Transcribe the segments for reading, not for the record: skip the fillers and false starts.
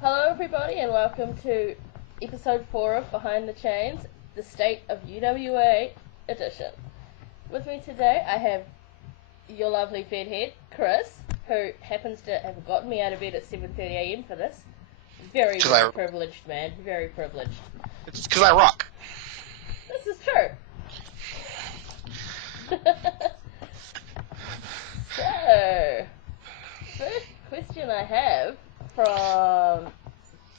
Hello, everybody, and welcome to episode 4 of Behind the Chains, the State of UWA edition. With me today, I have your lovely FedHead, Chris, who happens to have gotten me out of bed at 7:30am for this. Very privileged, man. Very privileged. It's because I rock. This is true. So, first question I have from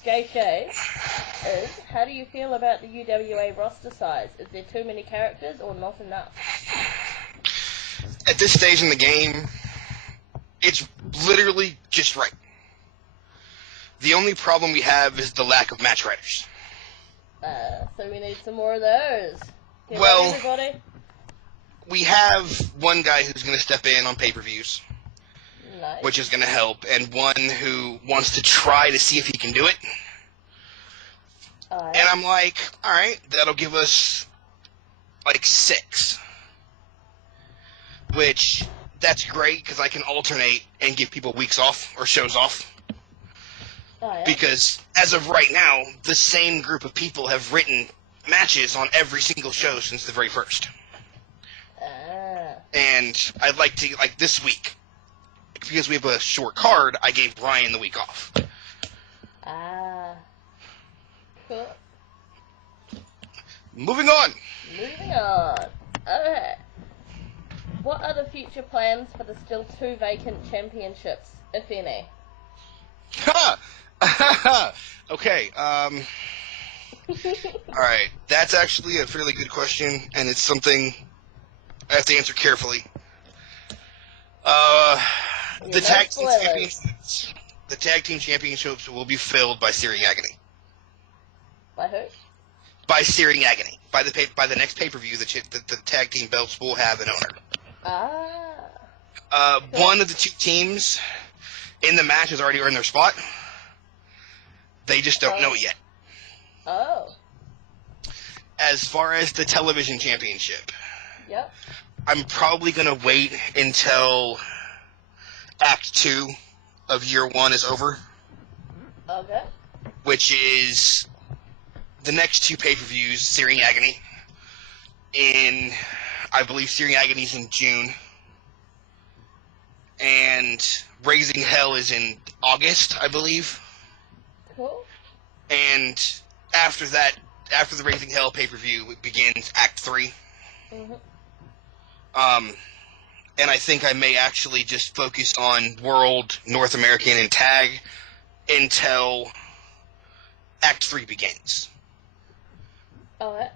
Jay Shea is, how do you feel about the UWA roster size? Is there too many characters or not enough? At this stage in the game, it's literally just right. The only problem we have is the lack of match writers. So we need some more of those. Well, everybody? We have one guy who's going to step in on pay-per-views, nice. Which is going to help, and one who wants to try to see if he can do it. And I'm like, alright, that'll give us, like, 6. Which, that's great, because I can alternate and give people weeks off, or shows off. Because, as of right now, the same group of people have written matches on every single show since the very first. And I'd like to, like, this week, because we have a short card, I gave Ryan the week off. Cool. Moving on. Okay. What are the future plans for the still 2 vacant championships, if any? Okay, alright, that's actually a fairly good question, and it's something I have to answer carefully. The tag team championships will be filled by Searing Agony. By who? By Searing Agony. By the next pay-per-view, the tag team belts will have an owner. Cool. One of the 2 teams in the match has already earned their spot. They just don't know it yet. Oh. As far as the television championship, yep. I'm probably going to wait until Act 2 of Year 1 is over. Okay. Which is the next 2 pay-per-views, Searing Agony. I believe Searing Agony's in June. And Raising Hell is in August, I believe. Cool. And after that, after the Raising Hell pay-per-view, it begins Act 3. Mm-hmm. And I think I may actually just focus on World, North American, and Tag until Act 3 begins. Alright.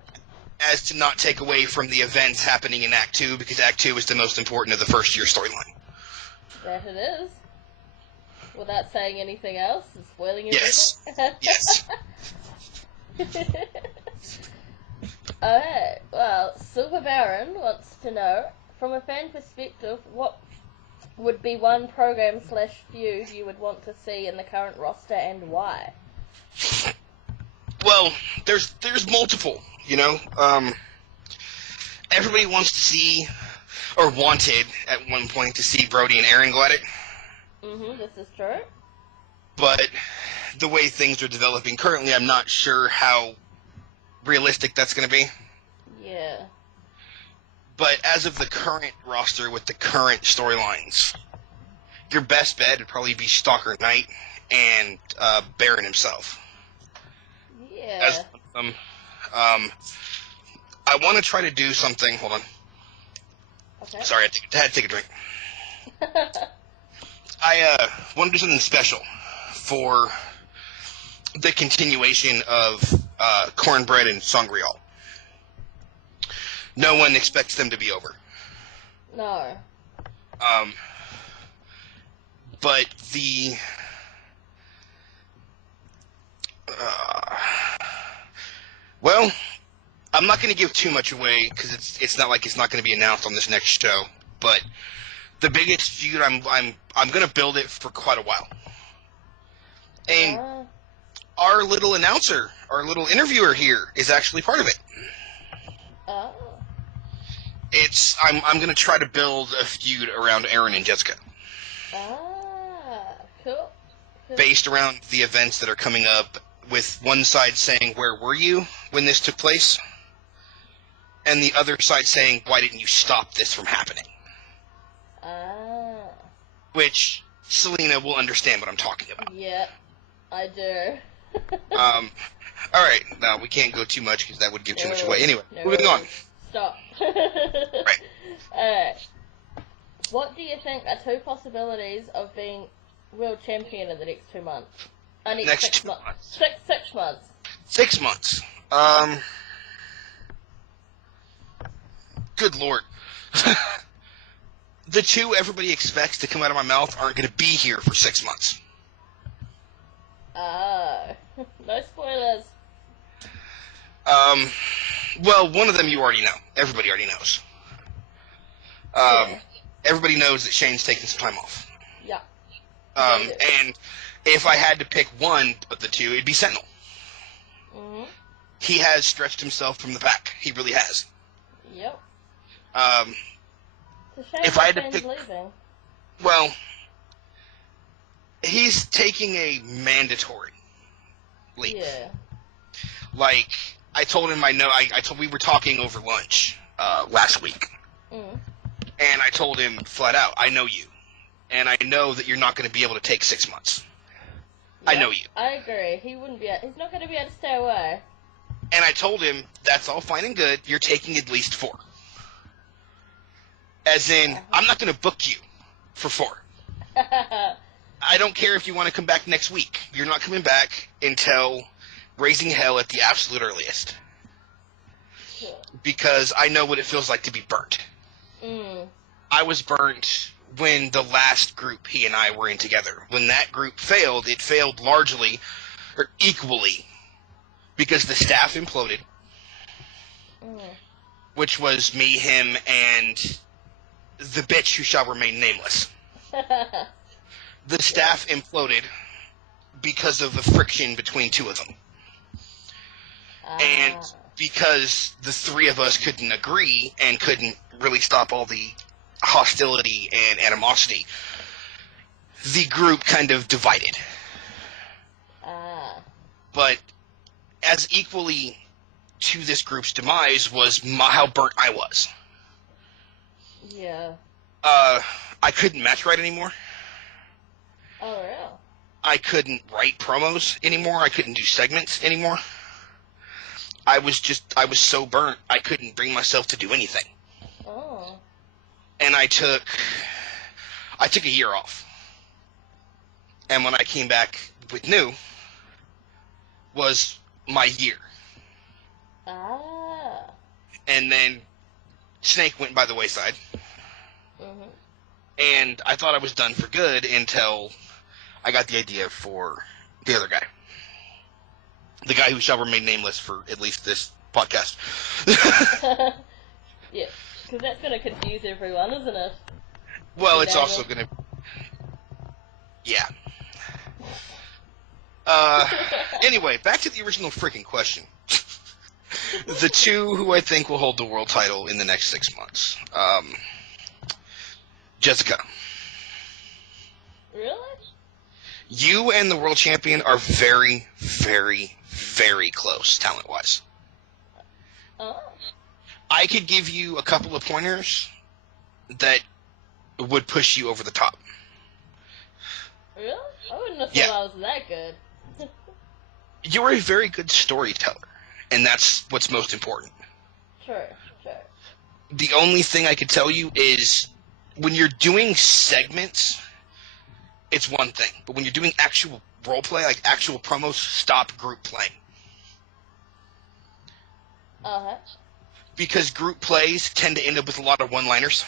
As to not take away from the events happening in Act 2, because Act 2 is the most important of the first year storyline. That it is. Without saying anything else, and spoiling everything. Yes. Yes. Alright, well, Silver Baron wants to know, from a fan perspective, what would be one program/feud you would want to see in the current roster and why? Well, there's multiple, you know. Everybody wants to see, or wanted at one point to see Brody and Aaron go at it. This is true. But the way things are developing currently, I'm not sure how realistic that's going to be. Yeah. But as of the current roster with the current storylines, your best bet would probably be Stalker Knight and Baron himself. Yeah. I want to try to do something. Hold on. Okay. Sorry, I had to take a drink. I want to do something special for the continuation of Cornbread and Sangreal. No one expects them to be over. No. But the... well, I'm not going to give too much away, because it's not like it's not going to be announced on this next show, but the biggest feud, I'm going to build it for quite a while. And our little announcer, our little interviewer here, is actually part of it. Oh. I'm going to try to build a feud around Aaron and Jessica. Ah, cool. based around the events that are coming up, with one side saying, "Where were you when this took place?" and the other side saying, "Why didn't you stop this from happening?" Which Selina will understand what I'm talking about. Yeah, I do. Alright, now we can't go too much because that would give too much away. Anyway, moving on. Stop. Right. Alright. What do you think are 2 possibilities of being world champion in the next 2 months? Next 6 2 months. months. 6 months. 6 months. Good lord. The 2 everybody expects to come out of my mouth aren't going to be here for 6 months. No spoilers. Well, one of them you already know. Everybody already knows. Yeah. Everybody knows that Shane's taking some time off. Yeah. And if I had to pick one of the 2, it'd be Sentinel. Mm-hmm. He has stretched himself from the back. He really has. Yep. If I had to pick, leaving. well, he's taking a mandatory leave. Yeah. Like, I told him we were talking over lunch last week. Mm. And I told him flat out, I know you. And I know that you're not going to be able to take 6 months. Yep, I know you. I agree. He's not going to be able to stay away. And I told him, that's all fine and good. You're taking at least 4. As in, I'm not going to book you for 4. I don't care if you want to come back next week. You're not coming back until raising hell at the absolute earliest. Sure. Because I know what it feels like to be burnt. Mm. I was burnt when the last group he and I were in together. When that group failed, it failed largely, or equally, because the staff imploded. Mm. Which was me, him, and the bitch who shall remain nameless. The staff imploded because of the friction between 2 of them. And because the 3 of us couldn't agree and couldn't really stop all the hostility and animosity, the group kind of divided. But as equally to this group's demise was how burnt I was. Yeah. I couldn't match write anymore. Oh, really? I couldn't write promos anymore. I couldn't do segments anymore. I was so burnt, I couldn't bring myself to do anything. Oh. And I took a year off. And when I came back with New, was my year. And then Snake went by the wayside. Mm-hmm. And I thought I was done for good until I got the idea for the other guy. The guy who shall remain nameless for at least this podcast. Yeah, because that's going to confuse everyone, isn't it? Well, it's also going to... Yeah. Anyway, back to the original freaking question. The 2 who I think will hold the world title in the next 6 months. Jessica. Really? You and the world champion are very, very, very close, talent-wise. Oh. I could give you a couple of pointers that would push you over the top. Really? I wouldn't have thought Yeah. I was that good. You're a very good storyteller, and that's what's most important. Sure. The only thing I could tell you is when you're doing segments, it's one thing. But when you're doing actual roleplay, like actual promos, stop group playing. Uh-huh. Because group plays tend to end up with a lot of one-liners.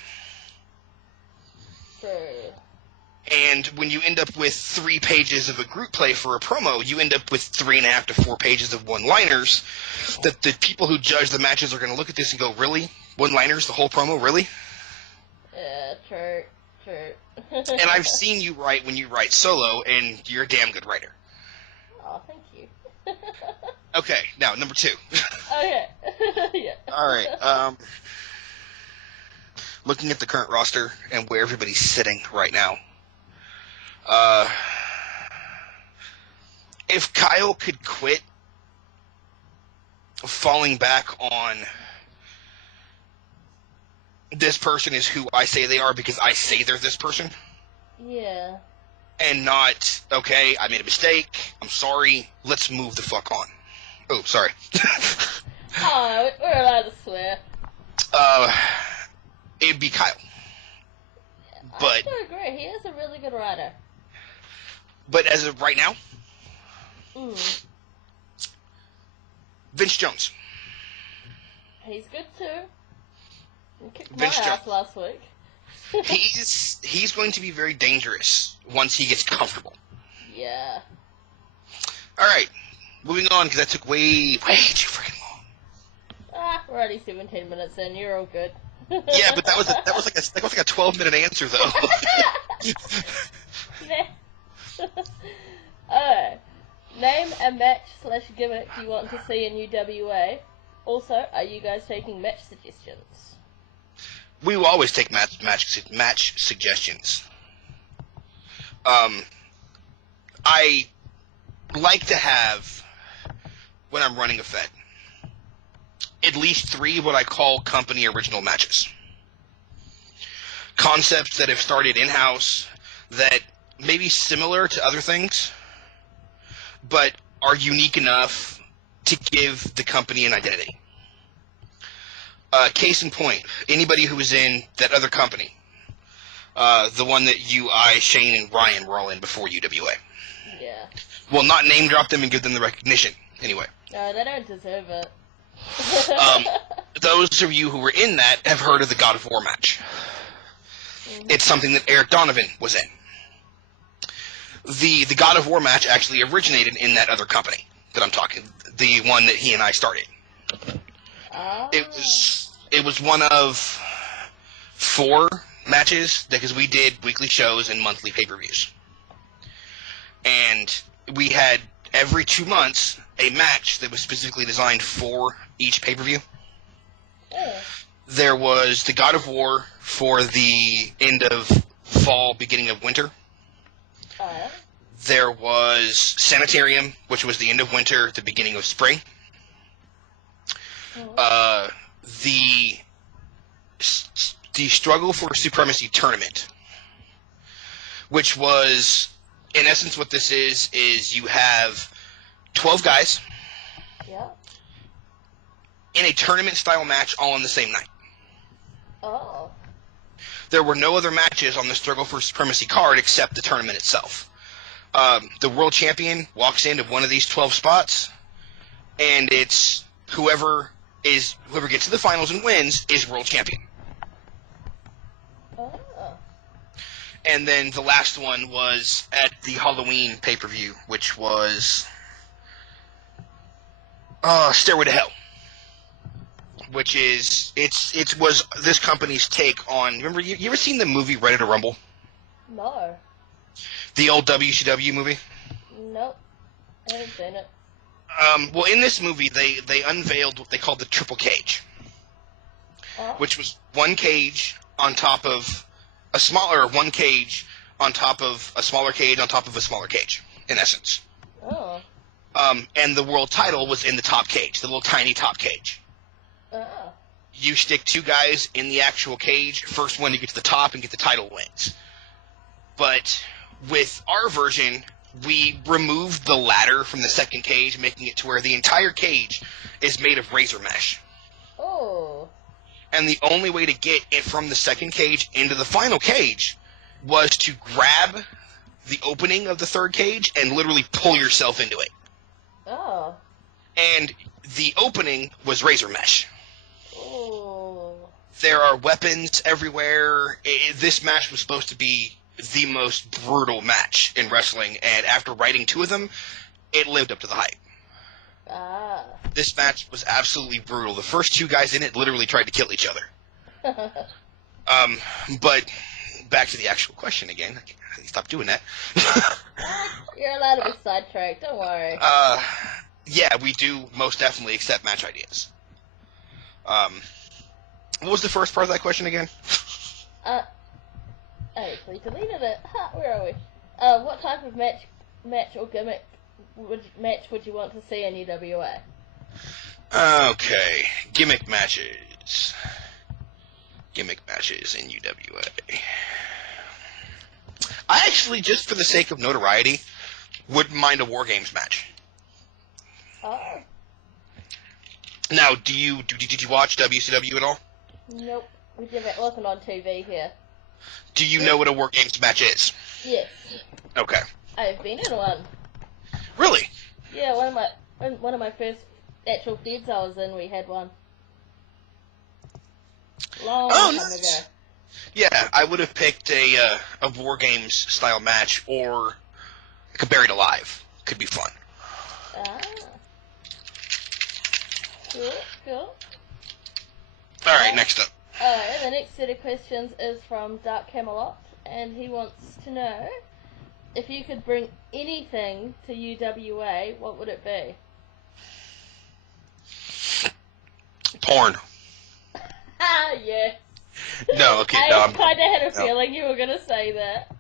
Sure. And when you end up with 3 pages of a group play for a promo, you end up with 3.5 to 4 pages of one-liners that the people who judge the matches are going to look at this and go, really? One-liners, the whole promo, really? Yeah, true. And I've seen you write when you write solo, and you're a damn good writer. Oh, thank you. Okay, now, number 2. Okay. Yeah. Alright, looking at the current roster and where everybody's sitting right now, if Kyle could quit falling back on this person is who I say they are because I say they're this person. Yeah. And not, okay, I made a mistake, I'm sorry, let's move the fuck on. Oh, sorry. Oh, we're allowed to swear. It'd be Kyle. But I still agree, he is a really good writer. But as of right now, Vince Jones. He's good too. He kicked Vince my ass Jones. last week. He's going to be very dangerous once he gets comfortable. Yeah. All right, moving on because that took way too freaking long. We're already 17 minutes in. You're all good. Yeah, but that was like a 12-minute answer though. Alright. Name a match/gimmick you want to see in UWA. Also, are you guys taking match suggestions? We will always take match suggestions. I like to have, when I'm running a Fed, at least 3 what I call company original matches. Concepts that have started in-house that may be similar to other things, but are unique enough to give the company an identity. Case in point, anybody who was in that other company, the one that you, I, Shane, and Ryan were all in before UWA. Yeah. Well, not name drop them and give them the recognition, anyway. No, they don't deserve it. Those of you who were in that have heard of the God of War match. Mm-hmm. It's something that Eric Donovan was in. The God of War match actually originated in that other company that I'm talking, the one that he and I started. Oh. It was one of 4 matches because we did weekly shows and monthly pay-per-views. And we had every 2 months a match that was specifically designed for each pay-per-view. Oh. There was the God of War for the end of fall, beginning of winter. Oh. There was Sanitarium, which was the end of winter, the beginning of spring. Oh. The Struggle for Supremacy tournament, which was, in essence, what this is you have 12 guys in a tournament-style match all on the same night. Oh. There were no other matches on the Struggle for Supremacy card except the tournament itself. The world champion walks into one of these 12 spots, and it's whoever gets to the finals and wins is world champion. Oh. And then the last one was at the Halloween pay-per-view, which was Stairway to Hell, which is it was this company's take on. Remember, you ever seen the movie Ready to Rumble? No. The old WCW movie? Nope. I haven't seen it. Well, in this movie, they unveiled what they called the triple cage, which was one cage on top of a smaller cage on top of a smaller cage on top of a smaller cage, in essence. Oh. And the world title was in the top cage, the little tiny top cage. Oh. You stick 2 guys in the actual cage, first one to get to the top and get the title wins. But with our version, we removed the ladder from the second cage, making it to where the entire cage is made of razor mesh. Oh. And the only way to get it from the second cage into the final cage was to grab the opening of the third cage and literally pull yourself into it. Oh. And the opening was razor mesh. Oh. There are weapons everywhere. This match was supposed to be the most brutal match in wrestling, and after writing 2 of them, it lived up to the hype. Ah. This match was absolutely brutal. The first 2 guys in it literally tried to kill each other. But back to the actual question again. Stop doing that. You're allowed to be sidetracked, don't worry. Yeah, we do most definitely accept match ideas. What was the first part of that question again? We deleted it. Where are we? What type of match or gimmick match would you want to see in UWA? Okay, gimmick matches. Gimmick matches in UWA. I actually, just for the sake of notoriety, wouldn't mind a War Games match. Oh. Now, did you watch WCW at all? Nope. It wasn't on TV here. Do you know what a War Games match is? Yes. Okay. I've been in one. Really? Yeah, one of my first actual feds I was in, we had one. Long time nice. ago. Yeah, I would have picked a War Games style match, or like a Buried Alive. Could be fun. Ah. Cool, cool. Alright, next up. Alright, the next set of questions is from Dark Camelot, and he wants to know, if you could bring anything to UWA, what would it be? Porn. Ah, yeah. No, okay, I no. kind of had a feeling you were going to say that.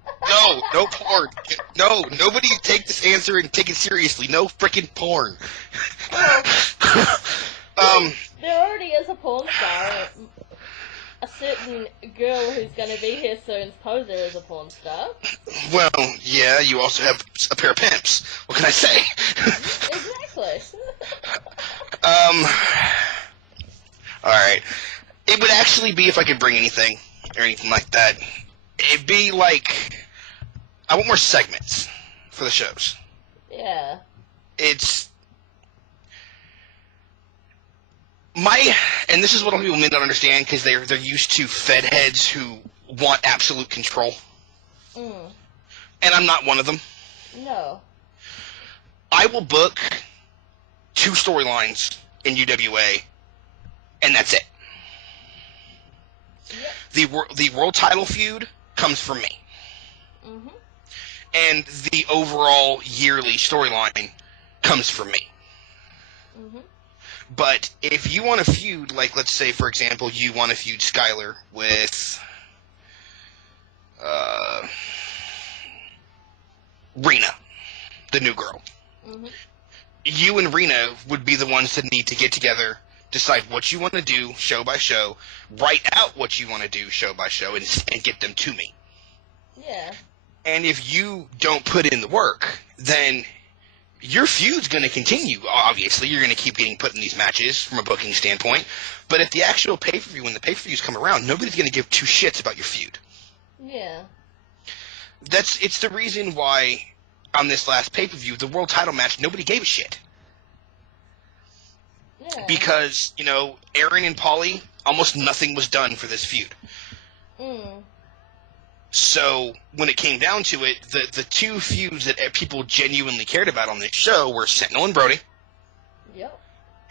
No porn. No, nobody take this answer and take it seriously. No frickin' porn. There already is a porn star. A certain girl who's going to be here soon's poser is a porn star. Well, yeah, you also have a pair of pimps. What can I say? Exactly. Alright. It would actually be, if I could bring anything, or anything like that, it'd be like, I want more segments for the shows. Yeah. It's, and this is what a lot of people may not understand, because they're used to FedHeads who want absolute control. Mm. And I'm not one of them. No. I will book 2 storylines in UWA, and that's it. Yep. The world title feud comes from me. Mm-hmm. And the overall yearly storyline comes from me. Mm-hmm. But if you want to feud, like, let's say, for example, you want to feud Skylar with Rena, the new girl. Mm-hmm. You and Rena would be the ones that need to get together, decide what you want to do show by show, write out what you want to do show by show, and get them to me. Yeah. And if you don't put in the work, then your feud's going to continue. Obviously, you're going to keep getting put in these matches from a booking standpoint. But at the actual pay-per-view, when the pay-per-views come around, nobody's going to give 2 shits about your feud. Yeah. It's the reason why on this last pay-per-view, the world title match, nobody gave a shit. Yeah. Because, Aaron and Paulie, almost nothing was done for this feud. Mm. So, when it came down to it, the 2 feuds that people genuinely cared about on this show were Sentinel and Brody. Yep.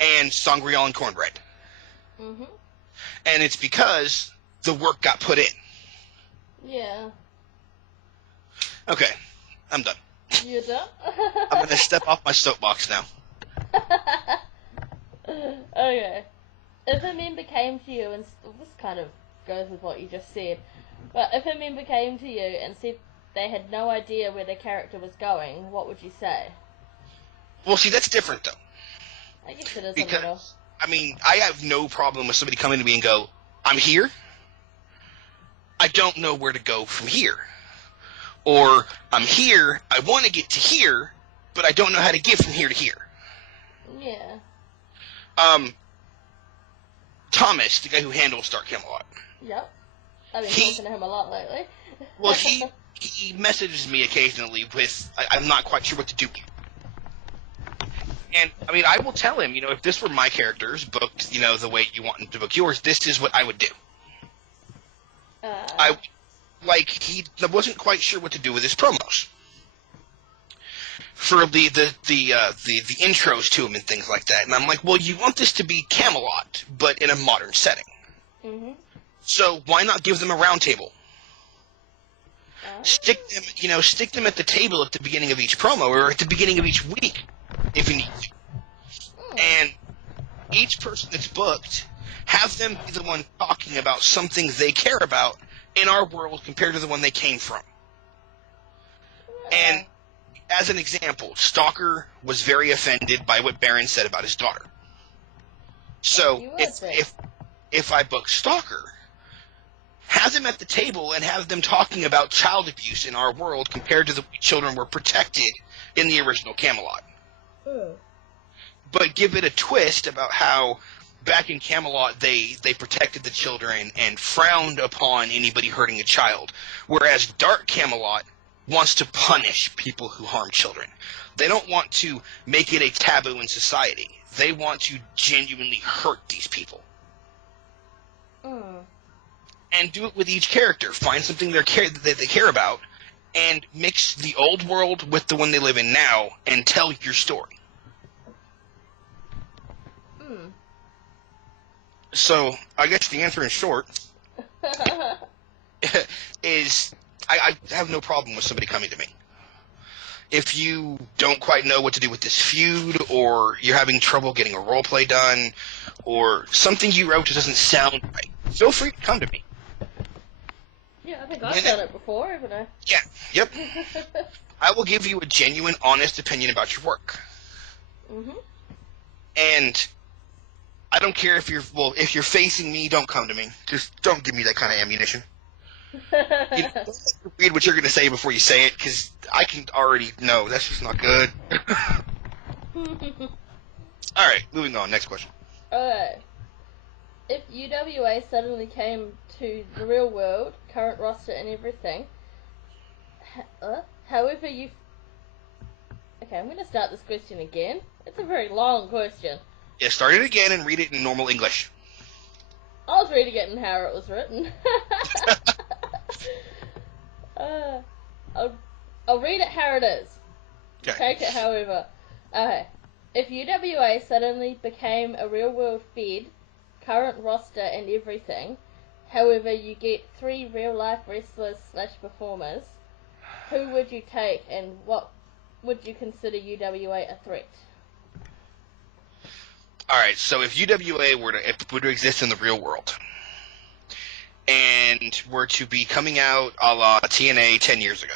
And Sangreal and Cornbread. Mm-hmm. And it's because the work got put in. Yeah. Okay, I'm done. You're done? I'm going to step off my soapbox now. Okay. If a member came to you, and this kind of goes with what you just said, but if a member came to you and said they had no idea where their character was going, what would you say? Well, see, that's different, though. I guess it is Because, a little. I mean, I have no problem with somebody coming to me and go, I'm here. I don't know where to go from here. Or, I'm here, I want to get to here, but I don't know how to get from here to here. Yeah. Thomas, the guy who handles Dark Camelot. Yep. I've been talking to him a lot lately. Well, he messages me occasionally with, I'm not quite sure what to do. And, I mean, I will tell him, if this were my characters booked, the way you want them to book yours, this is what I would do. He wasn't quite sure what to do with his promos. For the intros to him and things like that. And I'm like, well, you want this to be Camelot, but in a modern setting. Mm-hmm. So why not give them a round table? Stick them at the table at the beginning of each promo, or at the beginning of each week, if you need to. And each person that's booked, have them be the one talking about something they care about in our world compared to the one they came from. And as an example, Stalker was very offended by what Baron said about his daughter. So if I book Stalker, have them at the table and have them talking about child abuse in our world compared to the way children were protected in the original Camelot. But give it a twist about how back in Camelot they protected the children and frowned upon anybody hurting a child, whereas Dark Camelot wants to punish people who harm children. They don't want to make it a taboo in society. They want to genuinely hurt these people. And do it with each character. Find something that they care about, and mix the old world with the one they live in now, and tell your story. So, I guess the answer in short is I have no problem with somebody coming to me. If you don't quite know what to do with this feud, or you're having trouble getting a roleplay done, or something you wrote just doesn't sound right, feel free to come to me. Yeah, I think I've done it before, haven't I? Yeah, yep. I will give you a genuine, honest opinion about your work. And I don't care if you're facing me, don't come to me. Just don't give me that kind of ammunition. Read what you're going to say before you say it, because I can already know that's just not good. Alright, moving on. Next question. Alright. If UWA suddenly came to the real world, current roster and everything, however you... Okay, I'm going to start this question again. It's a very long question. Yeah, start it again and read it in normal English. I was reading it in how it was written. I'll read it how it is. Okay. Take it however. Okay. If UWA suddenly became a real-world Fed, current roster and everything, however you get 3 real-life wrestlers / performers, who would you take and what would you consider UWA a threat? Alright, so if UWA were to exist in the real world, and were to be coming out a la TNA 10 years ago.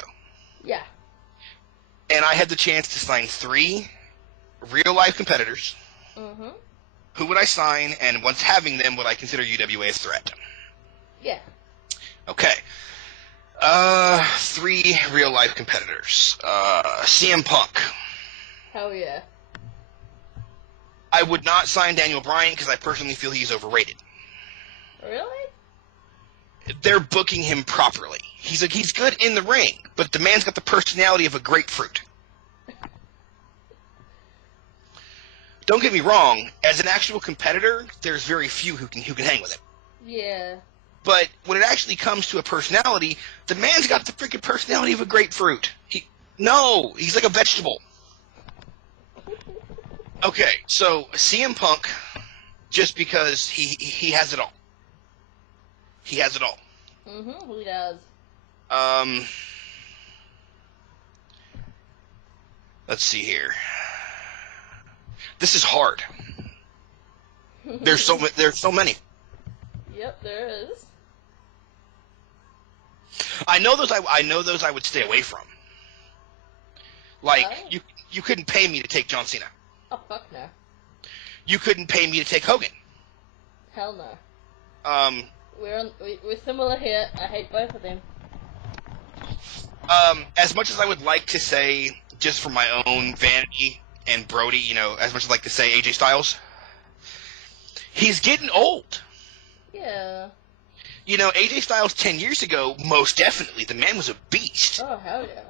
Yeah. And I had the chance to sign 3 real-life competitors. Who would I sign, and once having them, would I consider UWA a threat? Yeah. Okay. 3 real-life competitors. CM Punk. Hell yeah. I would not sign Daniel Bryan because I personally feel he's overrated. Really? They're booking him properly. He's good in the ring, but the man's got the personality of a grapefruit. Don't get me wrong, as an actual competitor, there's very few who can hang with him. Yeah. But when it actually comes to a personality, the man's got the freaking personality of a grapefruit. He's like a vegetable. Okay, so CM Punk, just because he has it all. He has it all. He does. Let's see here. This is hard. There's so many. Yep, there is. I know those I would stay away from. Like you couldn't pay me to take John Cena. Oh fuck no. You couldn't pay me to take Hogan. Hell no. We're similar here. I hate both of them. As much as I would like to say, just for my own vanity and Brody, as much as I'd like to say AJ Styles, he's getting old. Yeah. AJ Styles 10 years ago, most definitely, the man was a beast. Oh hell yeah.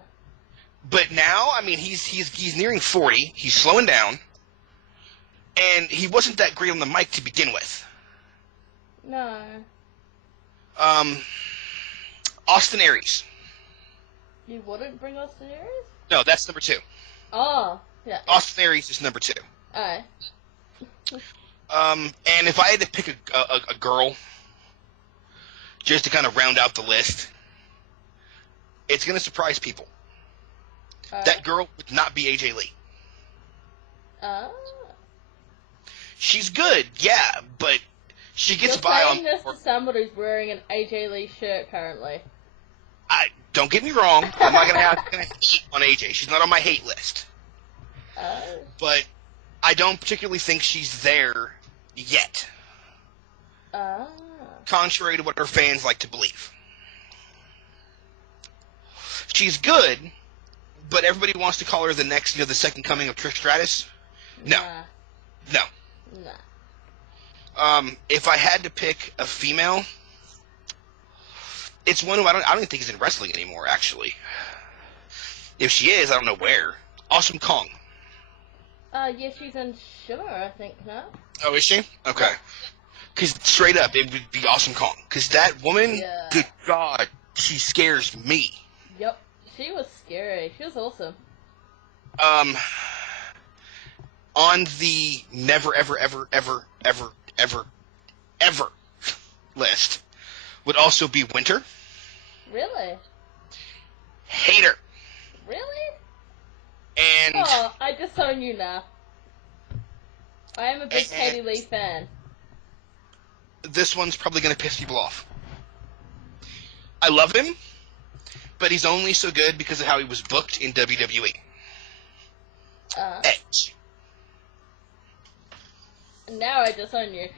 But now, I mean, he's nearing 40. He's slowing down, and he wasn't that great on the mic to begin with. No. Austin Aries. You wouldn't bring Austin Aries? No, that's number 2. Oh, yeah. Austin Aries is number 2. Alright. And if I had to pick a girl, just to kind of round out the list, it's going to surprise people. That girl would not be AJ Lee. She's good, yeah, but she gets by on... You're saying this to somebody who's wearing an AJ Lee shirt currently. Don't get me wrong. I'm not gonna hate on AJ. She's not on my hate list. But I don't particularly think she's there yet. Contrary to what her fans like to believe. She's good, but everybody wants to call her the next, the second coming of Trish Stratus. No. No. If I had to pick a female, it's one who I don't even think is in wrestling anymore, actually. If she is, I don't know where. Awesome Kong. Yeah, she's in Shimmer, I think, now. Oh, is she? Okay. Because straight up, it would be Awesome Kong. Because that woman, good God, she scares me. Yep. She was scary. She was awesome. On the never, ever, ever, ever, ever, ever, ever list would also be Winter. Really? Hate her. Really? And... Oh, I disown you now. I am a big Katie Lee fan. This one's probably going to piss people off. I love him, but he's only so good because of how he was booked in WWE. Edge. Now I disown you.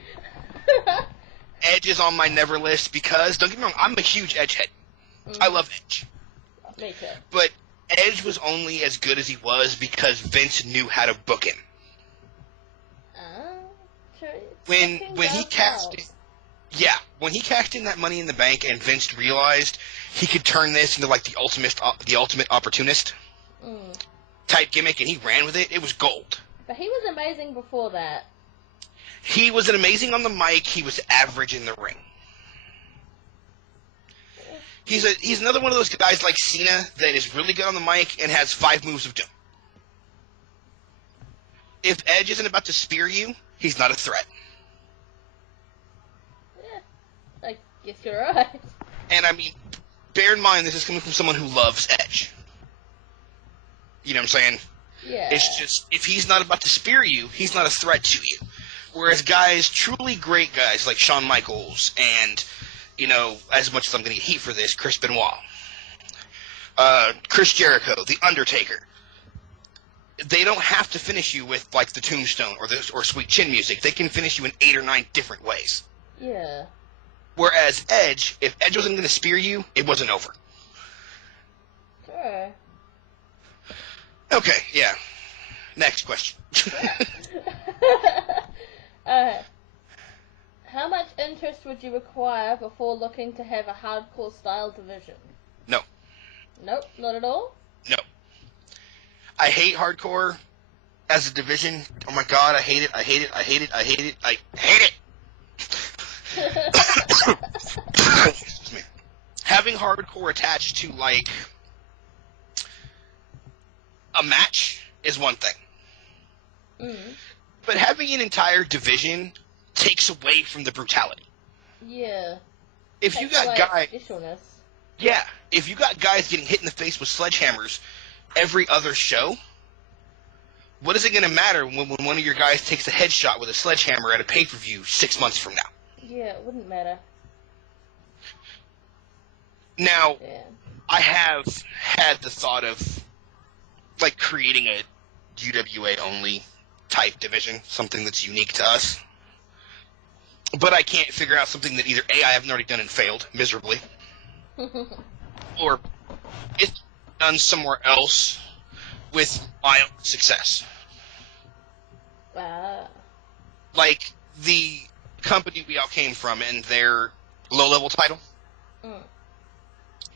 Edge is on my never list because, don't get me wrong, I'm a huge Edge head. I love Edge. Me too. But Edge was only as good as he was because Vince knew how to book him. True. When he cashed in, when he cashed in that Money in the Bank and Vince realized he could turn this into like the ultimate opportunist type gimmick, and he ran with it, it was gold. But he was amazing before that. He was amazing on the mic. He was average in the ring. He's another one of those guys like Cena that is really good on the mic and has 5 moves of doom. If Edge isn't about to spear you, he's not a threat. Yeah, I guess you're right. And I mean, bear in mind this is coming from someone who loves Edge. You know what I'm saying? Yeah. It's just, if he's not about to spear you, he's not a threat to you. Whereas guys, truly great guys like Shawn Michaels and, as much as I'm going to get heat for this, Chris Benoit, Chris Jericho, The Undertaker, they don't have to finish you with, like, the Tombstone or Sweet Chin Music. They can finish you in 8 or 9 different ways. Yeah. Whereas Edge, if Edge wasn't going to spear you, it wasn't over. Sure. Okay, yeah. Next question. How much interest would you require before looking to have a hardcore style division? No. Nope, not at all? No. I hate hardcore as a division. Oh my god, I hate it, I hate it, I hate it, I hate it, I hate it! Excuse me. Having hardcore attached to, like, a match is one thing. But having an entire division takes away from the brutality. Yeah. If you got guys... specialness. Yeah. If you got guys getting hit in the face with sledgehammers every other show, what is it going to matter when one of your guys takes a headshot with a sledgehammer at a pay-per-view 6 months from now? Yeah, it wouldn't matter. Now, I have had the thought of, like, creating a UWA-only type division, something that's unique to us. But I can't figure out something that either A, I haven't already done and failed miserably, or it's done somewhere else with mild success. Like the company we all came from and their low-level title.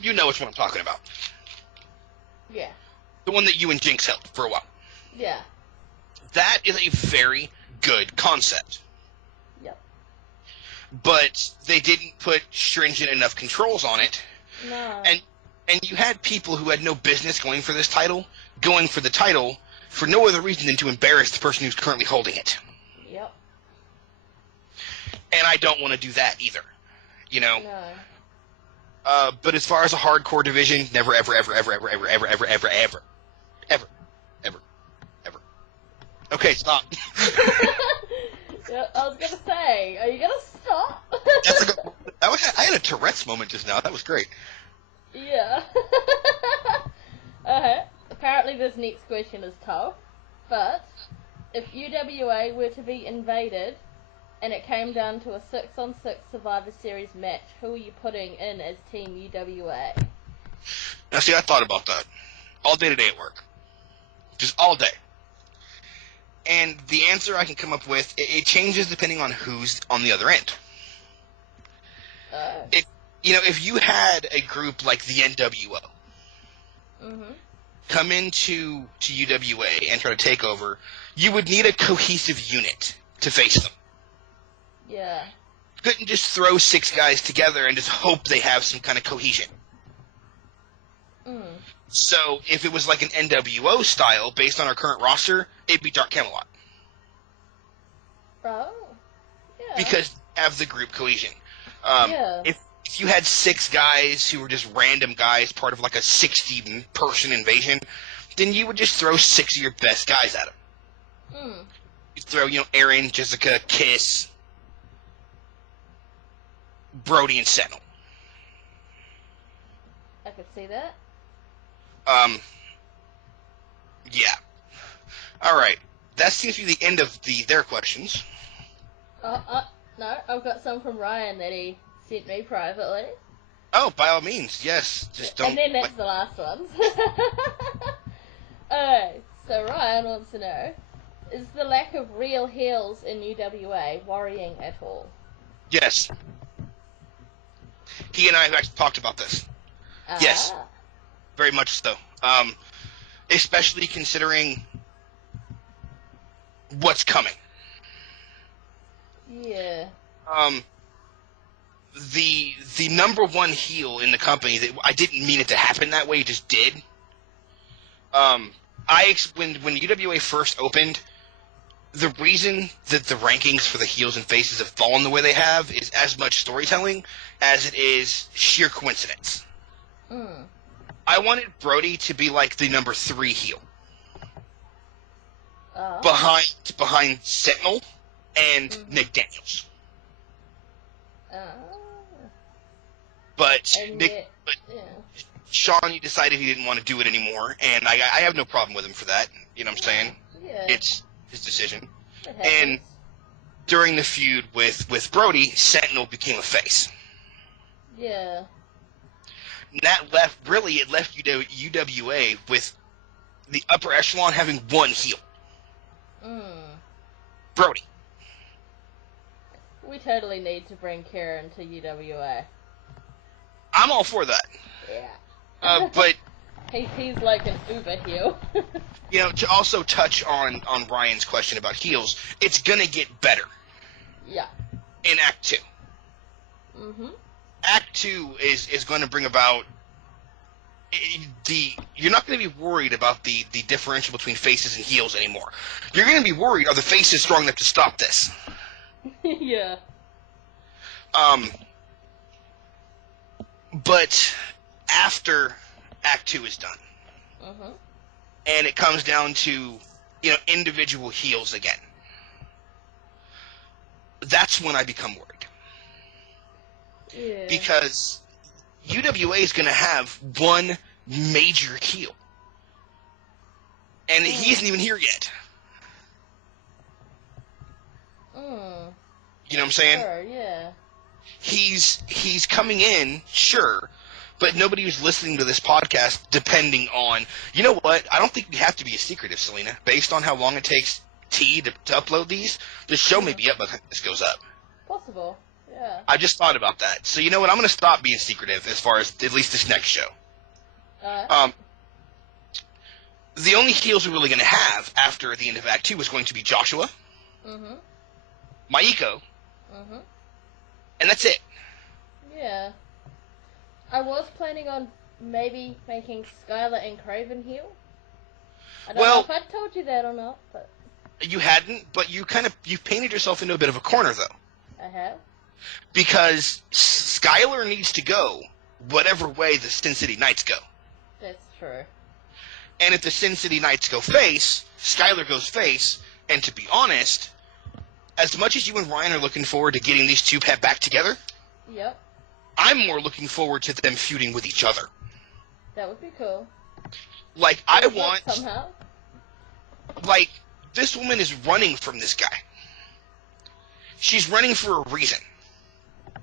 You know which one I'm talking about. Yeah. The one that you and Jinx held for a while. Yeah. That is a very good concept. Yep. But they didn't put stringent enough controls on it. No. And you had people who had no business going for this title, going for the title for no other reason than to embarrass the person who's currently holding it. Yep. And I don't want to do that either. No. But as far as a hardcore division, never, ever, ever, ever, ever, ever, ever, ever, ever, ever, ever, ever, ever. Okay, stop. Yeah, I was gonna say, are you gonna stop? I had a Tourette's moment just now. That was great. Yeah. Apparently this next question is tough, but if UWA were to be invaded and it came down to a 6-on-6 Survivor Series match, who are you putting in as Team UWA? Now, see, I thought about that all day today at work. Just all day. And the answer I can come up with, it changes depending on who's on the other end. If you had a group like the NWO come into UWA and try to take over, you would need a cohesive unit to face them. Yeah. You couldn't just throw 6 guys together and just hope they have some kind of cohesion. So if it was like an NWO style, based on our current roster, it'd be Dark Camelot. Oh, yeah. Because you have the group cohesion. Yeah. If you had 6 guys who were just random guys, part of like a 60-person invasion, then you would just throw 6 of your best guys at them. You'd throw, Aaron, Jessica, Kiss, Brody, and Sentinel. I could see that. Yeah. Alright. That seems to be the end of their questions. No, I've got some from Ryan that he sent me privately. Oh, by all means, yes. Just don't... And then that's the last one. Alright, so Ryan wants to know, is the lack of real heels in UWA worrying at all? Yes. He and I have actually talked about this. Yes. Very much so. Especially considering what's coming. Yeah. The number one heel in the company, that I didn't mean it to happen that way, it just did. When UWA first opened, the reason that the rankings for the heels and faces have fallen the way they have is as much storytelling as it is sheer coincidence. I wanted Brody to be like the number 3 heel. Behind Sentinel and Nick Daniels. But Sean, he decided he didn't want to do it anymore, and I have no problem with him for that. You know what I'm saying? Yeah. It's his decision. And during the feud with Brody, Sentinel became a face. Yeah. And that left UWA with the upper echelon having one heel. Brody. We totally need to bring Kieran to UWA. I'm all for that. Yeah. But he's like an uber heel. To also touch on Ryan's question about heels, it's gonna get better. Yeah. In Act 2. Act 2 is going to bring about you're not going to be worried about the differential between faces and heels anymore. You're going to be worried, are the faces strong enough to stop this? Yeah. But after Act 2 is done, and it comes down to, individual heels again, that's when I become worried. Yeah. Because UWA is going to have one major heel. And he isn't even here yet. You know what I'm saying? Sure, yeah. He's coming in, sure, but nobody who's listening to this podcast depending on... You know what? I don't think we have to be as secretive, Selina. Based on how long it takes T to upload these, the show may be up by the time this goes up. Possible. Yeah. I just thought about that. So you know what? I'm going to stop being secretive as far as at least this next show. The only heels we're really going to have after the end of Act 2 is going to be Joshua, Maiko, and that's it. Yeah. I was planning on maybe making Skylar and Craven heel. I don't know if I told you that or not, but... You hadn't, but you painted yourself into a bit of a corner, though. I have. Because Skylar needs to go whatever way the Sin City Knights go. That's true. And if the Sin City Knights go face, Skylar goes face, and to be honest, as much as you and Ryan are looking forward to getting these two back together, yep, I'm more looking forward to them feuding with each other. That would be cool. Like, I want... Somehow. Like, this woman is running from this guy. She's running for a reason.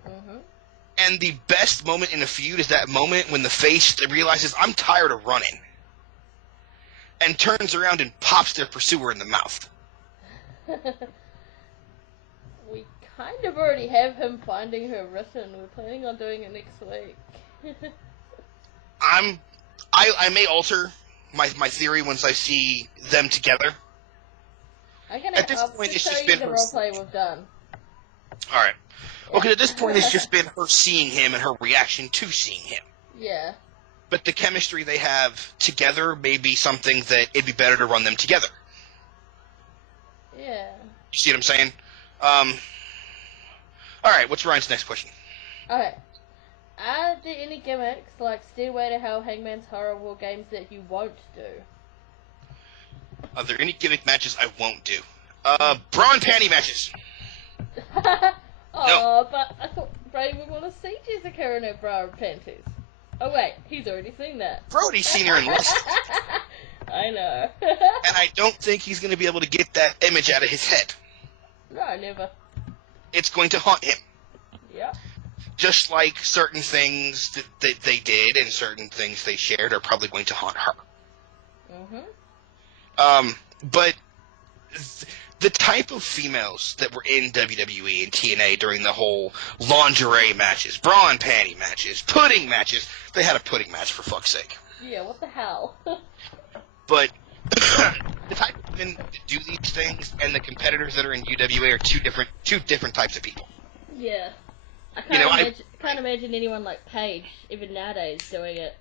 Mm-hmm. And the best moment in a feud is that moment when the face realizes, I'm tired of running. And turns around and pops their pursuer in the mouth. We kind of already have him finding her written. We're planning on doing it next week. I may alter my theory once I see them together. At this point, it's just been the her... roleplay we've done. Alright. Okay, at this point, it's just been her seeing him and her reaction to seeing him. Yeah. But the chemistry they have together may be something that it'd be better to run them together. Yeah. You see what I'm saying? Alright, what's Ryan's next question? Okay. Are there any gimmicks like Stairway to Hell, Hangman's Horror War games that you won't do? Are there any gimmick matches I won't do? Bra and panty matches. Oh, no. But I thought Bray would want to see Jessica in her bra and panties. Oh wait, he's already seen that. Brody's seen her in less. I know. And I don't think he's going to be able to get that image out of his head. No, never. It's going to haunt him. Yep. Just like certain things that they did and certain things they shared are probably going to haunt her. Mm-hmm. But the type of females that were in WWE and TNA during the whole lingerie matches, bra and panty matches, pudding matches, they had a pudding match for fuck's sake. Yeah, what the hell? But the type of women that do these things and the competitors that are in UWA are two different types of people. Yeah. I can't imagine anyone like Paige, even nowadays, doing it.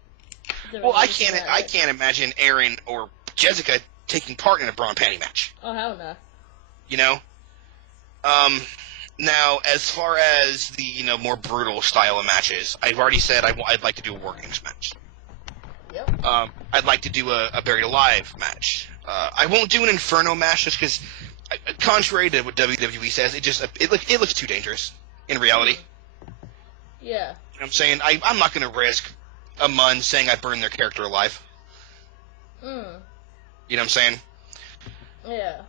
Well, I can't imagine Aaron or Jessica taking part in a bra and panty match. Oh, hell no. You know? Now, as far as the, more brutal style of matches, I've already said I'd like to do a War Games match. Yep. I'd like to do a Buried Alive match. I won't do an Inferno match just because, contrary to what WWE says, it looks too dangerous in reality. Yeah. You know what I'm saying? I'm not going to risk a Mun saying I burned their character alive. Mm. You know what I'm saying? Yeah.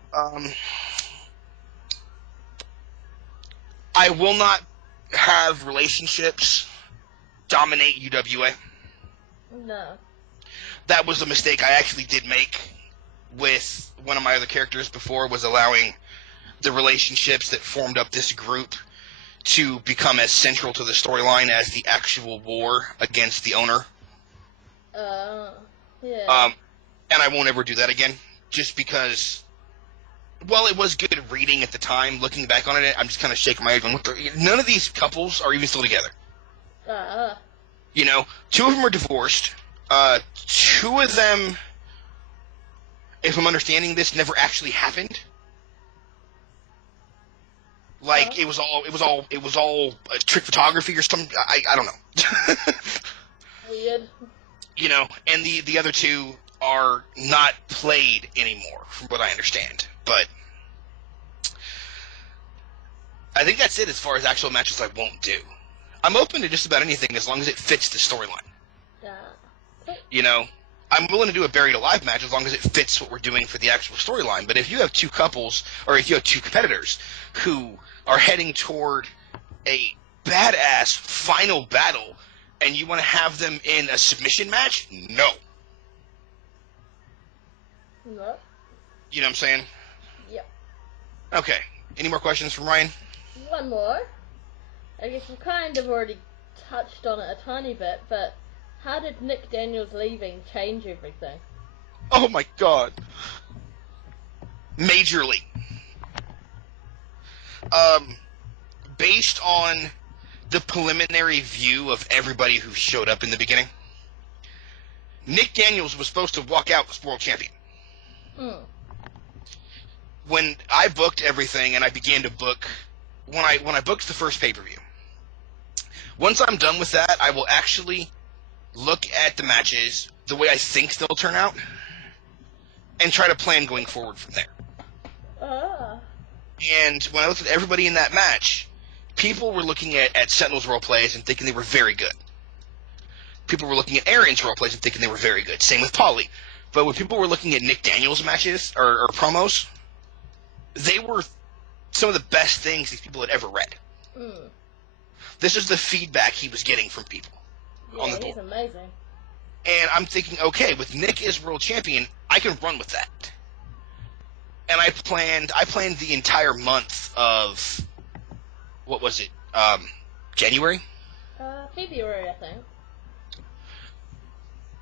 I will not have relationships dominate UWA. No. That was a mistake I actually did make with one of my other characters before, was allowing the relationships that formed up this group to become as central to the storyline as the actual war against the owner. Yeah. And I won't ever do that again, just because, while it was good reading at the time, looking back on it, I'm just kind of shaking my head going, none of these couples are even still together. You know, 2 of them are divorced. 2 of them, if I'm understanding this, never actually happened. Like, it was all trick photography or something. I don't know. Weird. You know, and the other 2 are not played anymore, from what I understand. But I think that's it as far as actual matches I won't do. I'm open to just about anything as long as it fits the storyline. Yeah. You know, I'm willing to do a Buried Alive match as long as it fits what we're doing for the actual storyline. But if you have 2 couples, or if you have 2 competitors who are heading toward a badass final battle, and you want to have them in a submission match, no. No. You know what I'm saying? Yep. Okay. Any more questions from Ryan? One more. I guess we've kind of already touched on it a tiny bit, but how did Nick Daniels leaving change everything? Oh my god. Majorly. Based on the preliminary view of everybody who showed up in the beginning, Nick Daniels was supposed to walk out as world champion. When I booked everything and I began to book, when I booked the first pay-per-view, once I'm done with that, I will actually look at the matches the way I think they'll turn out and try to plan going forward from there. And when I looked at everybody in that match, people were looking at Sentinel's role plays and thinking they were very good. people were looking at Aaron's role plays and thinking they were very good. Same with Paulie. But when people were looking at Nick Daniels' matches or promos, they were some of the best things these people had ever read. Mm. This is the feedback he was getting from people on the board. He's amazing. And I'm thinking, okay, with Nick as world champion, I can run with that. And I planned the entire month of, what was it, January? February, I think.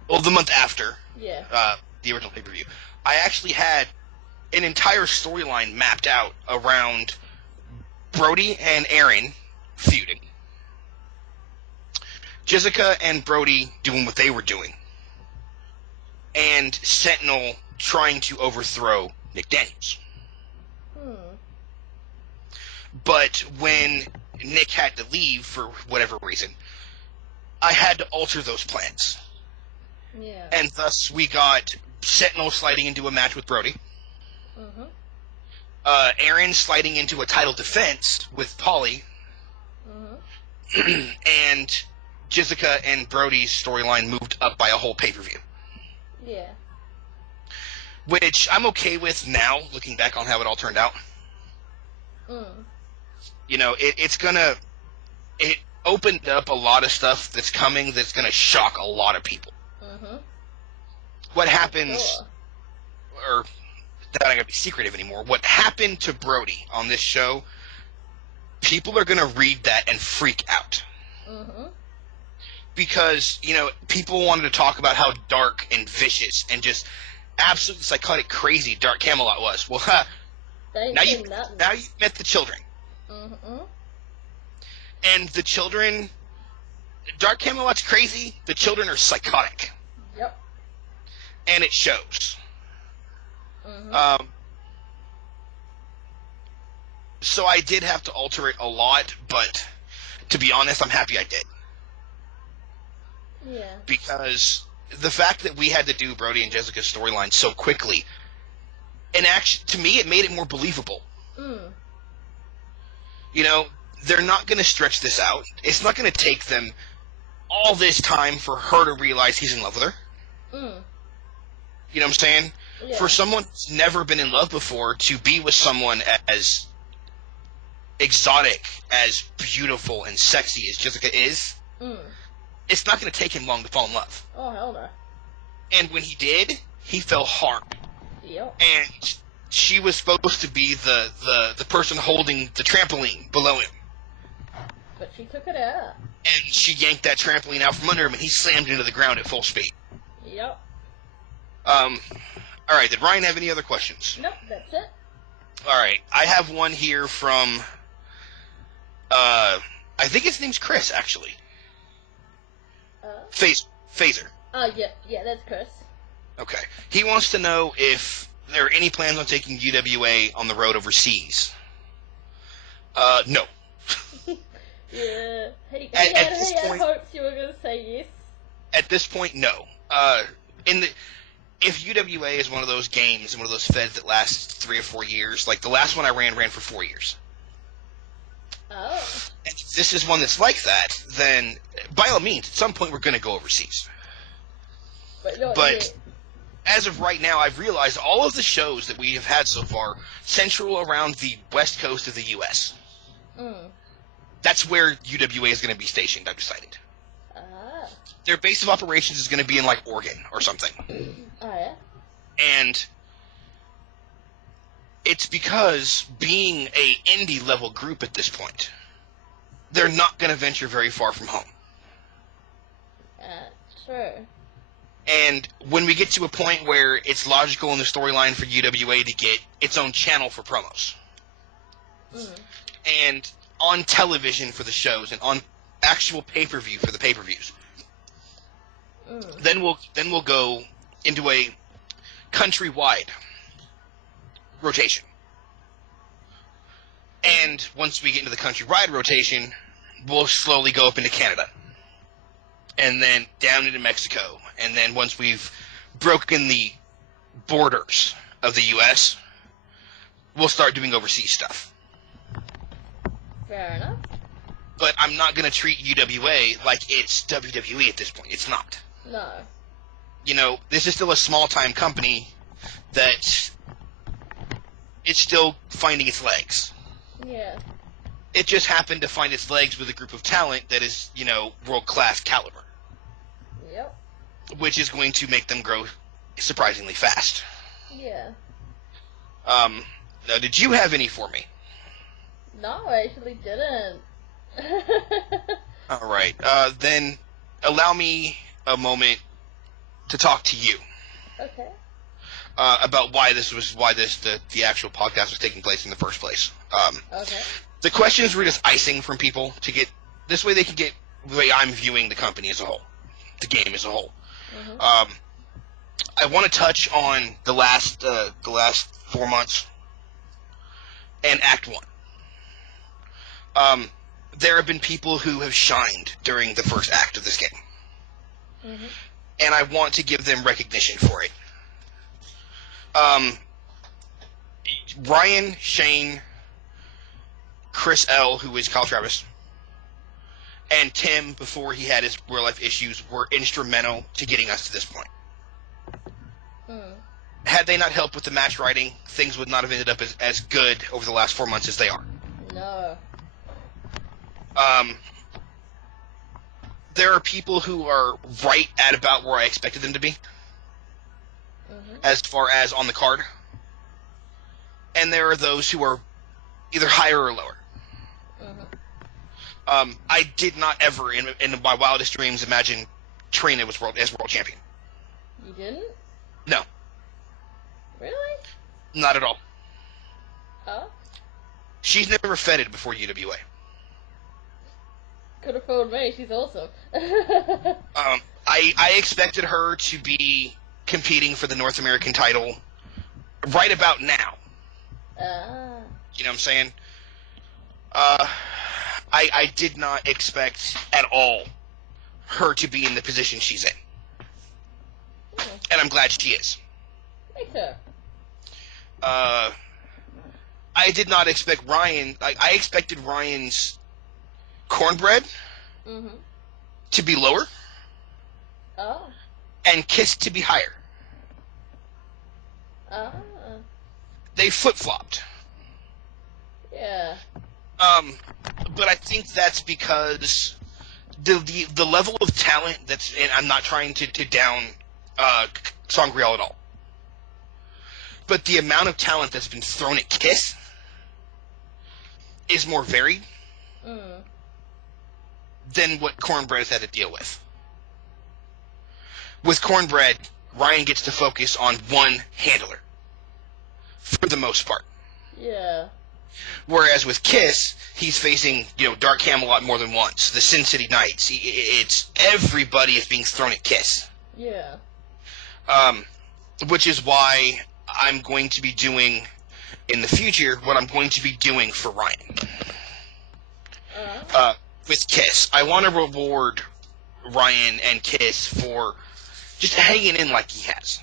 Well, the month after. Yeah. The original pay-per-view. I actually had an entire storyline mapped out around Brody and Aaron feuding. Jessica and Brody doing what they were doing. And Sentinel trying to overthrow Nick Daniels. But when Nick had to leave for whatever reason, I had to alter those plans. Yeah. And thus we got Sentinel sliding into a match with Brody. Mm-hmm. Aaron sliding into a title defense with Paulie. Mm-hmm. And Jessica and Brody's storyline moved up by a whole pay-per-view. Yeah. Which I'm okay with now, looking back on how it all turned out. Mm. You know, it opened up a lot of stuff that's coming that's going to shock a lot of people. Mm-hmm. What happens, Sure. or that ain't going to be secretive anymore, what happened to Brody on this show, people are going to read that and freak out. Mm-hmm. Because, you know, people wanted to talk about how dark and vicious and just absolutely psychotic crazy Dark Camelot was. Well, now you've met the children. Mm-hmm. And the children, Dark Camelot's crazy, the children are psychotic. Yep. And it shows. Mm-hmm. So I did have to alter it a lot, but to be honest, I'm happy I did. Yeah. Because the fact that we had to do Brody and Jessica's storyline so quickly, and actually, to me, it made it more believable. Mm. You know, they're not going to stretch this out. It's not going to take them all this time for her to realize he's in love with her. Mm. You know what I'm saying? Yeah. For someone who's never been in love before to be with someone as exotic, as beautiful and sexy as Jessica is, it's not going to take him long to fall in love. Oh, hell no. And when he did, he fell hard. Yep. And she was supposed to be the person holding the trampoline below him. But she took it out. And she yanked that trampoline out from under him, and he slammed into the ground at full speed. Yep. All right, did Ryan have any other questions? Nope, that's it. All right, I have one here from, I think his name's Chris, actually. Phaser. Oh, yeah, that's Chris. Okay. He wants to know if there are any plans on taking UWA on the road overseas. No. Yeah. He At had this point, hopes you were going to say yes. At this point, no. If UWA is one of those games, one of those feds that lasts 3 or 4 years, like the last one I ran for 4 years. Oh. And if this is one that's like that, then by all means, at some point we're going to go overseas. But as of right now, I've realized all of the shows that we have had so far central around the west coast of the U.S. That's where UWA is going to be stationed, I've decided. Their base of operations is going to be in, like, Oregon or something. Oh, yeah? And it's because being a indie-level group at this point, they're not going to venture very far from home. True. And when we get to a point where it's logical in the storyline for UWA to get its own channel for promos, and on television for the shows, and on actual pay-per-view for the pay-per-views, then we'll go into a countrywide rotation. And once we get into the countrywide rotation, we'll slowly go up into Canada. And then down into Mexico. And then once we've broken the borders of the U.S., we'll start doing overseas stuff. Fair enough. But I'm not going to treat UWA like it's WWE at this point. It's not. No. You know, this is still a small-time company that it's still finding its legs. Yeah. It just happened to find its legs with a group of talent that is, you know, world-class caliber. Yep. Which is going to make them grow surprisingly fast. Yeah. Now, did you have any for me? No, I actually didn't. All right. Then allow me a moment to talk to you. Okay. About why the actual podcast was taking place in the first place. Okay. The questions were just icing from people to get this way they can get the way I'm viewing the company as a whole, the game as a whole. Mm-hmm. I want to touch on the last 4 months and Act 1. There have been people who have shined during the first act of this game. Mm-hmm. And I want to give them recognition for it. Ryan, Shane, Chris L., who is Kyle Travis, and Tim, before he had his real-life issues, were instrumental to getting us to this point. Mm. Had they not helped with the match writing, things would not have ended up as good over the last 4 months as they are. No. There are people who are right at about where I expected them to be, as far as on the card. And there are those who are either higher or lower. I did not ever, in my wildest dreams, imagine Trina was world champion. You didn't? No. Really? Not at all. Oh? She's never feted before UWA. Could have fooled me. She's awesome. I expected her to be competing for the North American title right about now. You know what I'm saying? I did not expect at all her to be in the position she's in. And I'm glad she is. Me too. I did not expect Ryan. I expected Ryan's cornbread to be lower. Oh. And Kiss to be higher. They flip-flopped. Yeah. But I think that's because the level of talent that's, and I'm not trying to down Sangreal at all, but the amount of talent that's been thrown at Kiss is more varied than what Cornbread has had to deal with. With Cornbread, Ryan gets to focus on one handler for the most part. Yeah. Whereas with Kiss, he's facing, Dark Camelot more than once. The Sin City Knights. It's everybody is being thrown at Kiss. Yeah. Which is why I'm going to be doing in the future what I'm going to be doing for Ryan. With Kiss, I want to reward Ryan and Kiss for just hanging in like he has.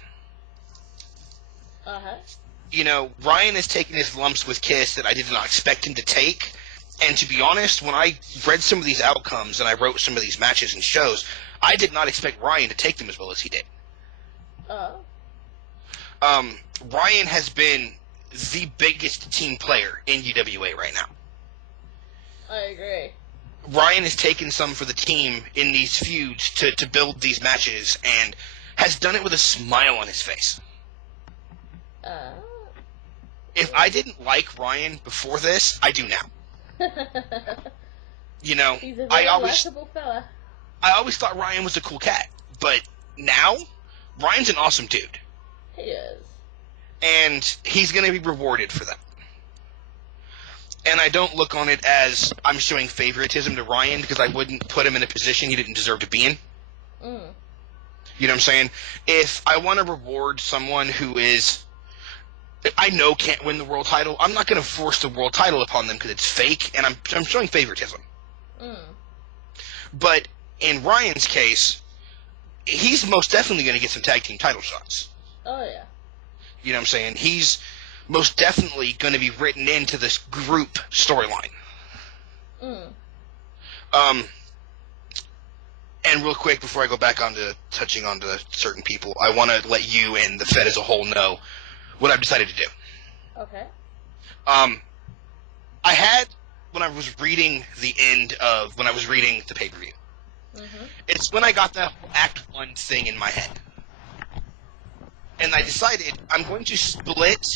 Ryan has taken his lumps with Kiss that I did not expect him to take. And to be honest, when I read some of these outcomes and I wrote some of these matches and shows, I did not expect Ryan to take them as well as he did. Ryan has been the biggest team player in UWA right now. I agree. Ryan has taken some for the team in these feuds to build these matches and has done it with a smile on his face. If I didn't like Ryan before this, I do now. He's a very likable fella. I always thought Ryan was a cool cat, but now Ryan's an awesome dude. He is. And he's going to be rewarded for that. And I don't look on it as I'm showing favoritism to Ryan because I wouldn't put him in a position he didn't deserve to be in. You know what I'm saying? If I want to reward someone who I know can't win the world title, I'm not going to force the world title upon them because it's fake, and I'm showing favoritism. But in Ryan's case, he's most definitely going to get some tag team title shots. Oh, yeah. You know what I'm saying? He's most definitely going to be written into this group storyline. Um, and real quick, before I go back on to touching on to certain people, I want to let you and the Fed as a whole know what I've decided to do. Okay. I had, when I was reading when I was reading the pay-per-view, it's when I got the Act 1 thing in my head. And I decided I'm going to split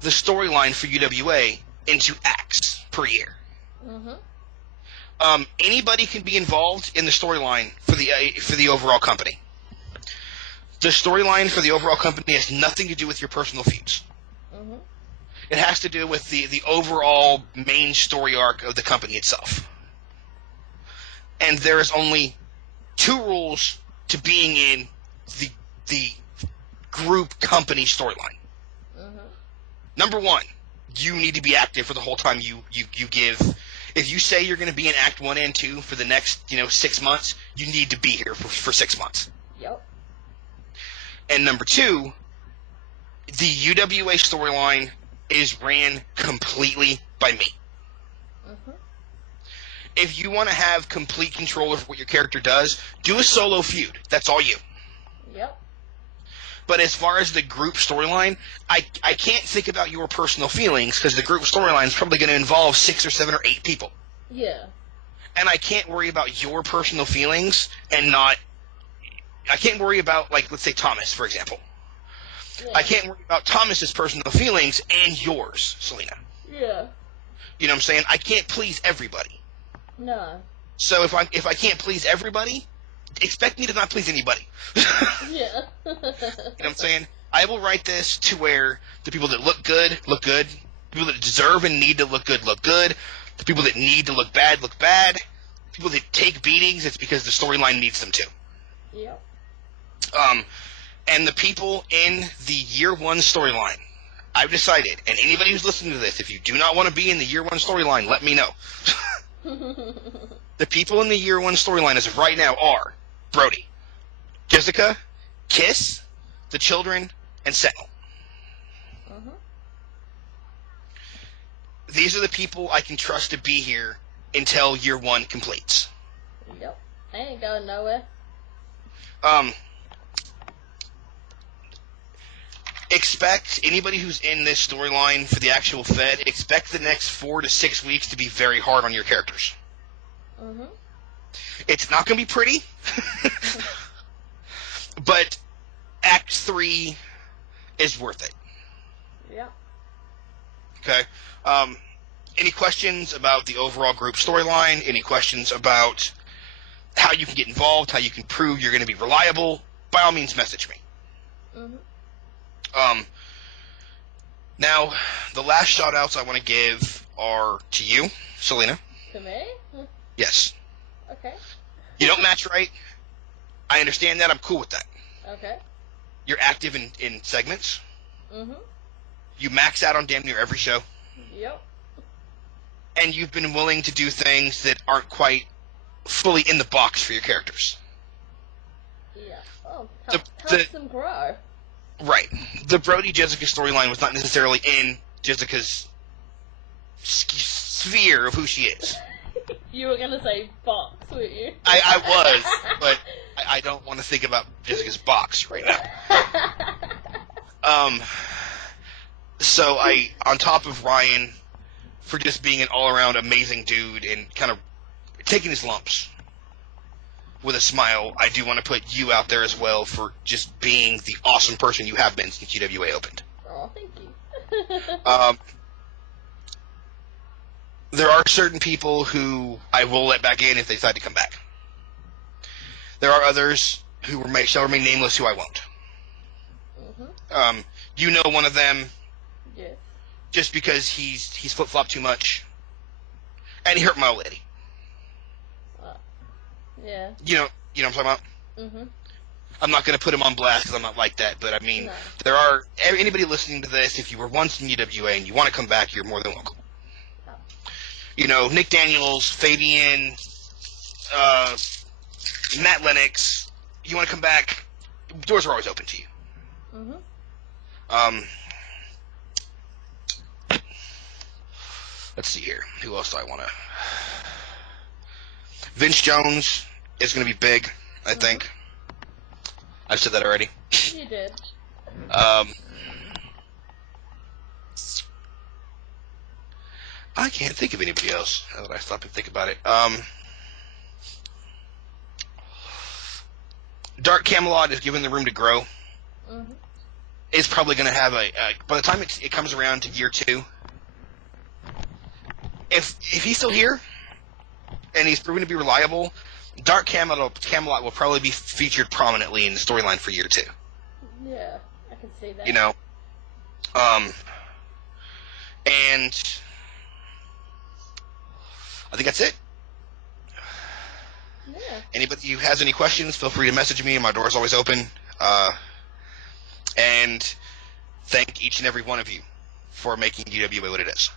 the storyline for UWA into acts per year. Anybody can be involved in the storyline for the overall company. The storyline for the overall company has nothing to do with your personal feuds. It has to do with the overall main story arc of the company itself. And there is only 2 rules to being in the group company storyline. Number 1, you need to be active for the whole time you give. If you say you're going to be in Act 1 and 2 for the next 6 months, you need to be here for 6 months. Yep. And number 2, the UWA storyline is ran completely by me. If you want to have complete control of what your character does, do a solo feud. That's all you. Yep. But as far as the group storyline, I can't think about your personal feelings because the group storyline is probably going to involve 6 or 7 or 8 people. Yeah. And I can't worry about your personal feelings and not... I can't worry about, like, let's say Thomas, for example. Yeah. I can't worry about Thomas's personal feelings and yours, Selina. Yeah. You know what I'm saying? I can't please everybody. No. So if I can't please everybody, expect me to not please anybody. Yeah. You know what I'm saying? I will write this to where the people that look good, look good. People that deserve and need to look good, look good. The people that need to look bad, look bad. People that take beatings, it's because the storyline needs them to. Yep. And the people in the year 1 storyline, I've decided, and anybody who's listening to this, if you do not want to be in the year 1 storyline, let me know. The people in the year 1 storyline as of right now are Brody, Jessica, Kiss, the children, and Sentinel. These are the people I can trust to be here until year 1 completes. Yep. I ain't going nowhere. Expect anybody who's in this storyline for the actual Fed, expect the next 4 to 6 weeks to be very hard on your characters. It's not going to be pretty, but Act 3 is worth it. Yeah. Okay. Any questions about the overall group storyline? Any questions about how you can get involved, how you can prove you're going to be reliable? By all means, message me. Now, the last shout-outs I want to give are to you, Selina. To me? Yes. Okay. You don't match right. I understand that. I'm cool with that. Okay. You're active in segments. You max out on damn near every show. Yep. And you've been willing to do things that aren't quite fully in the box for your characters. Yeah. Oh, helps them grow. Right. The Brody Jessica storyline was not necessarily in Jessica's sphere of who she is. You were going to say box, weren't you? I was, but I don't want to think about Jessica's box right now. So on top of Ryan, for just being an all-around amazing dude and kind of taking his lumps with a smile, I do want to put you out there as well for just being the awesome person you have been since UWA opened. Oh, thank you. There are certain people who I will let back in if they decide to come back. There are others who shall remain nameless who I won't. You know one of them. Yeah. Just because he's flip-flopped too much. And he hurt my old lady. Yeah. You know what I'm talking about? I'm not going to put him on blast because I'm not like that, but I mean, No. there are anybody listening to this, if you were once in UWA and you want to come back, you're more than welcome. Oh. You know, Nick Daniels, Fabian, Matt Lennox, you want to come back, doors are always open to you. Let's see here. Who else do I want to... Vince Jones is going to be big, I think. I've said that already. You did. I can't think of anybody else now that I stop and think about it. Dark Camelot is given the room to grow. Mm-hmm. It's probably going to have by the time it comes around to year 2, if he's still here and he's proven to be reliable, Dark Camelot will probably be featured prominently in the storyline for year 2. Yeah, I can see that. You know, and I think that's it. Yeah. Anybody who has any questions, feel free to message me. My door's always open. And thank each and every one of you for making UWA what it is.